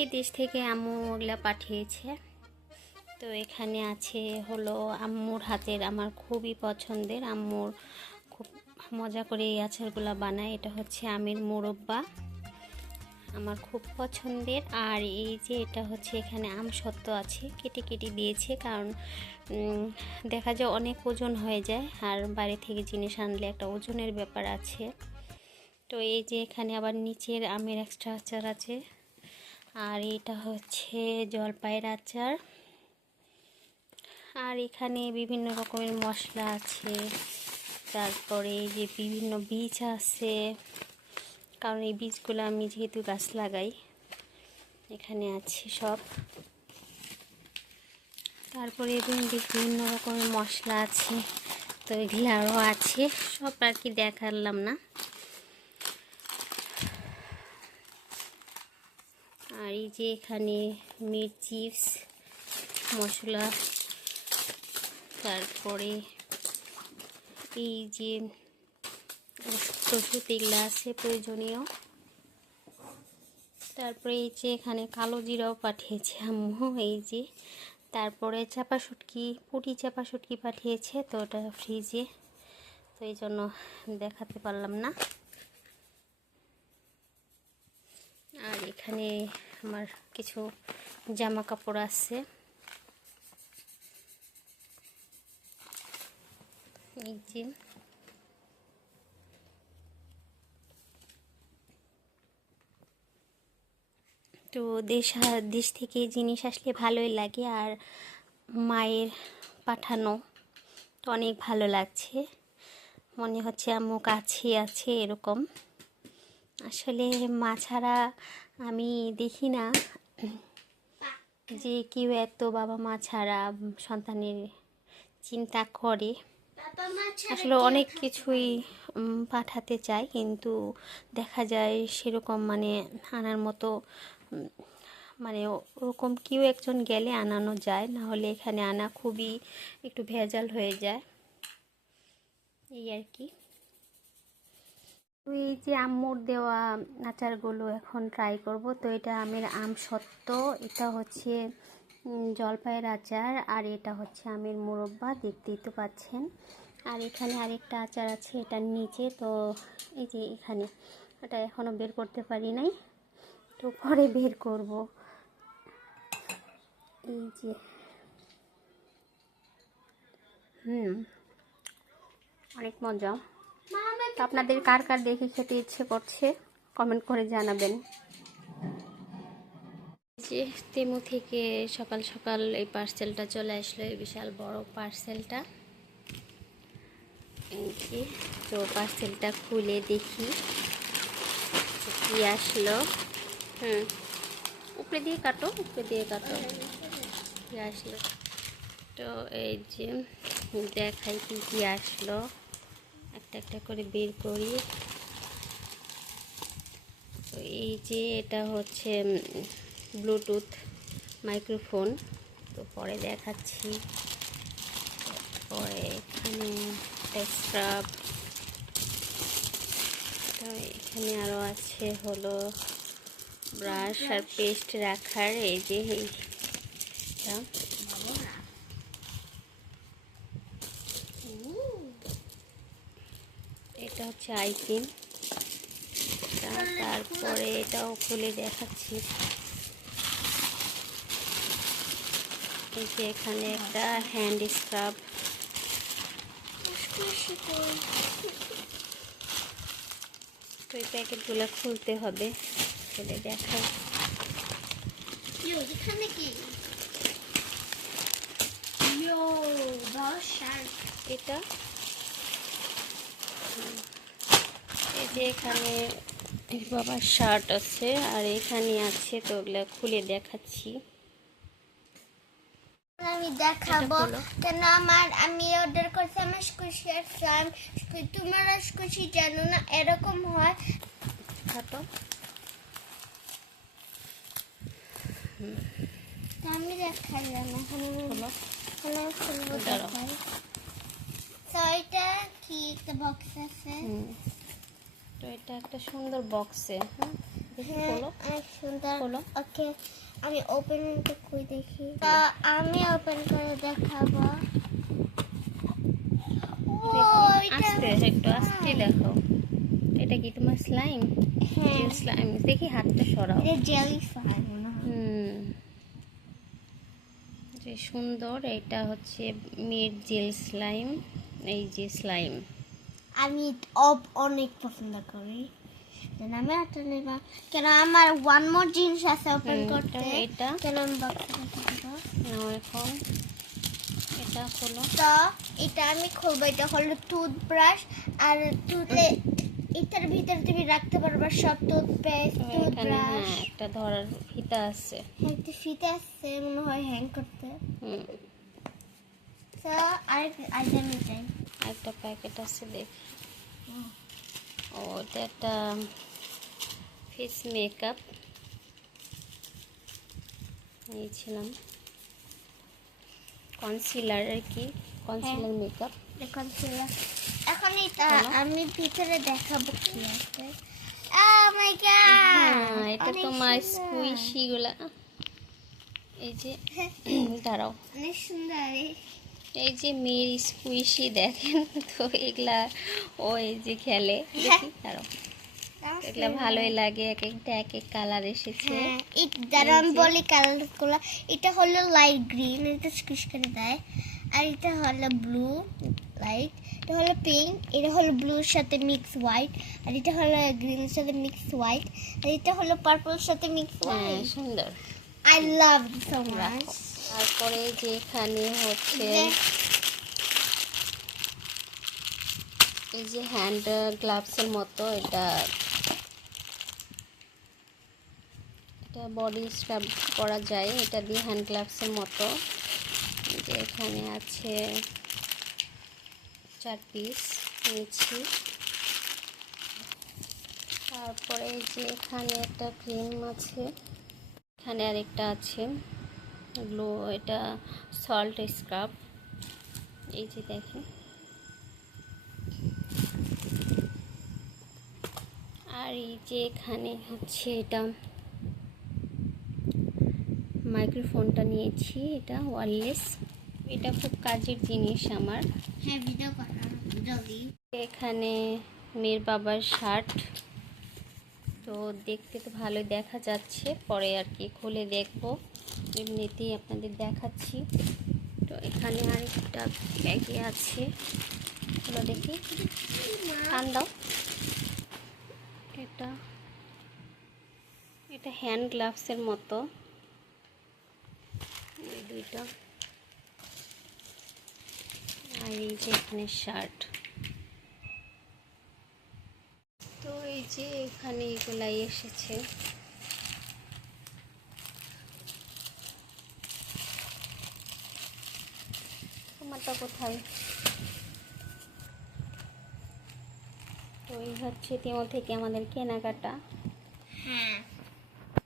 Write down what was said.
নিচের দেশ থেকে আম্মু ওগুলা পাঠিয়েছে। তো এখানে আছে হলো আম্মুর হাতের আমার খুবই পছন্দের। আম্মুর খুব মজা করে এই আচারগুলো বানায়। এটা হচ্ছে আমের মোরব্বা। আমার খুব পছন্দের। আর এই যে এটা হচ্ছে এখানে আম সত্ত্ব আছে, কেটে কেটে দিয়েছে। কারণ দেখা যায় অনেক ওজন হয়ে যায়। আর বাইরে থেকে জিনিস আনলে একটা ওজনের ব্যাপার আছে। তো এই যে এখানে আবার নিচের আমের এক্সট্রা আচার আছে। আর এটা হচ্ছে জলপাইয়ের আচার। আর এখানে বিভিন্ন রকমের মশলা আছে। তারপরে যে বিভিন্ন বীজ আছে। কারণ এই বীজগুলো আমি যেহেতু গাছ লাগাই, এখানে আছে সব। তারপরে এবং বিভিন্ন রকমের মশলা আছে। তো এগুলো আরও আছে। সব আর কি দেখালাম না। আর এই যে এখানে মিট চিপস, মশলা, তারপরে এই যে এগুলো আছে প্রয়োজনীয়। তারপরে এই যে এখানে কালো জিরাও পাঠিয়েছে আম্মু, এই যে। তারপরে চাপা শুটকি, পুটি চাপা শুটকি পাঠিয়েছে, তো ওটা ফ্রিজে তো এই জন্য দেখাতে পারলাম না। আর এখানে আমার কিছু জামা কাপড় আছে। এই যে। তো দেশ দেশ থেকে জিনিস আসলে ভালোই লাগে আর মায়ের পাঠানো তো অনেক ভালো লাগছে। মনে হচ্ছে আম্মু কাছে আছে এরকম। আসলে মা ছাড়া আমি দেখি না যে কেউ এত বাবা মা ছাড়া সন্তানের চিন্তা করে। আসলে অনেক কিছুই পাঠাতে চাই কিন্তু দেখা যায় সেরকম মানে আনার মতো মানে ওরকম কেউ একজন গেলে আনানো যায় না হলে এখানে আনা খুবই একটু ভেজাল হয়ে যায়। এই আর কি। তো এই যে আম্মুর দেওয়া আচারগুলো এখন ট্রাই করব, তো এটা আমের আম সত্ত্ব এটা হচ্ছে জলপাইয়ের আচার আর এটা হচ্ছে আমের মুরব্বা, দেখতেই তো পাচ্ছেন। আর এখানে আরেকটা আচার আছে এটার নিচে, তো এই যে এখানে। এটা এখনও বের করতে পারি নাই, তো পরে বের করব। এই যে, হুম, অনেক মজা। তো আপনাদের কার কার দেখে খেতে ইচ্ছে করছে কমেন্ট করে জানাবেন। যে তেমু থেকে সকাল সকাল এই পার্সেলটা চলে আসলো, এই বিশাল বড় পার্সেলটা তো পার্সেলটা খুলে দেখি, কি আসলো। হুম, উপরে দিয়ে কাটো, উপরে দিয়ে কাটো, কি আসলো। তো এই যে, দেখাই কি কি আসলো। একটা একটা করে বের করি। তো এই যে এটা হচ্ছে ব্লুটুথ মাইক্রোফোন। তো পরে দেখাচ্ছি। পরে এখানে স্ক্রাব এখানে আরও আছে হলো ব্রাশ আর পেস্ট রাখার। এই যে এইটা। এটা হচ্ছে আইপিন তারপরে এটাও খুলে দেখাচ্ছি। এই যে এখানে একটা হ্যান্ড স্ক্রাব তো এই প্যাকেটগুলো খুলতে হবে। খুলে দেখাই। এখানে কি? Yo, the shark. এটা। এই যে এখানে বাবার শার্ট আছে আর এখানে আছে তো ওগুলো খুলে দেখাচ্ছি। আমি দেখাবো। কেন আমার আমি অর্ডার করছি আমার স্কুশি আর স্লাইম তোমরা স্কুশি জানো না এরকম হয়। খাটো। আমি দেখাইলাম এখন আমি খুলবো। দেখাই। এটা কি একটা বক্স আছে তো এটা একটা সুন্দর বক্সে হ্যাঁ দেখি হ্যাঁ খোলো। সুন্দর। খোলো। ওকে আমি ওপেন করে দেখি। তো আমি ওপেন করে দেখাবো। আস্তে একটু আস্তে দেখো। এটা কি তোমার স্লাইম হ্যাঁ। স্লাইম দেখি হাতটা সরাও। এটা জেলি হুম। যে সুন্দর এটা হচ্ছে মেড জেল স্লাইম এই যে স্লাইম আমি অব অনেক পছন্দ করি। আমি একটা নেবা। কেন আমার ওয়ান মোর জিনিস আছে ওপেন করতে। এটা। কেন আমি এখন। এটা হলো তো এটা আমি খুলবো এটা হলো টুথব্রাশ আর টুথে এটার ভিতরে তুমি রাখতে পারবে সব টুথপেস্ট এখানে টুথব্রাশ হ্যাঁ একটা ধরার ফিতা আছে। হ্যাঁ একটু ফিতে আসছে মনে হয় হ্যাং করতে। হুম। তো আরেক আইটেম চাই একটা প্যাকেট আছে দেখ ও এটা একটা ফেস মেকআপ নিয়েছিলাম। কনসিলার আর কি? কনসিলার মেকআপ এখন এখন এটা আমি ভিতরে দেখাবো কি আছে। গড হ্যাঁ এটা তোমার স্কুইশি গুলা। এই যে দাঁড়াও। অনেক সুন্দর এই যে মেয়ের স্কুইশি দেখেন তো এগুলা ও এই যে খেলে। দেখি এগুলা ভালোই লাগে এক একটা এক এক কালার এসেছে। হ্যাঁ এই দ্বারা আমি বলি কালারগুলো এটা হলো লাইট গ্রিন এটা স্কুইশ করে দেয়। আর এটা হলো ব্লু লাইট এটা হলো পিঙ্ক এটা হলো ব্লুর সাথে মিক্স হোয়াইট আর এটা হলো গ্রিনের সাথে মিক্স হোয়াইট আর এটা হলো পার্পলের সাথে মিক্স হ্যাঁ হোয়াইট সুন্দর। আই লাভ সো মাচ তারপরে যে এখানে হচ্ছে এই যে। হ্যান্ড গ্লাভসের মতো এটা। এটা বডি স্ক্রাব করা যায় এটা দিয়ে হ্যান্ড গ্লাভসের মতো। যে এখানে আছে চার পিস নিয়েছি। তারপরে যে এখানে একটা ক্রিম আছে এখানে আরেকটা আছে। গ্লো এটা সল্ট স্ক্রাব এই যে দেখেন। আর এই যে এখানে হচ্ছে এটা মাইক্রোফোনটা নিয়েছি এটা ওয়ারলেস এটা খুব কাজের জিনিস আমার। হ্যাঁ ভিডিও এখানে মেয়ের বাবার শার্ট তো দেখতে তো ভালোই দেখা যাচ্ছে পরে আর কি খুলে দেখব। এমনিতেই আপনাদের দেখাচ্ছি। তো এখানে আরেকটা ব্যাগে আছে। হলো দেখি। টান দাও। এটা এটা হ্যান্ড গ্লাভসের মতো। এই দুইটা। আর এই যে এখানে শার্ট। তো এই যে এখানে এগুলাই এসেছে। তোমারটা কোথায়? তো এই হচ্ছে ইতিমধ্যে থেকে আমাদের কেনাকাটা।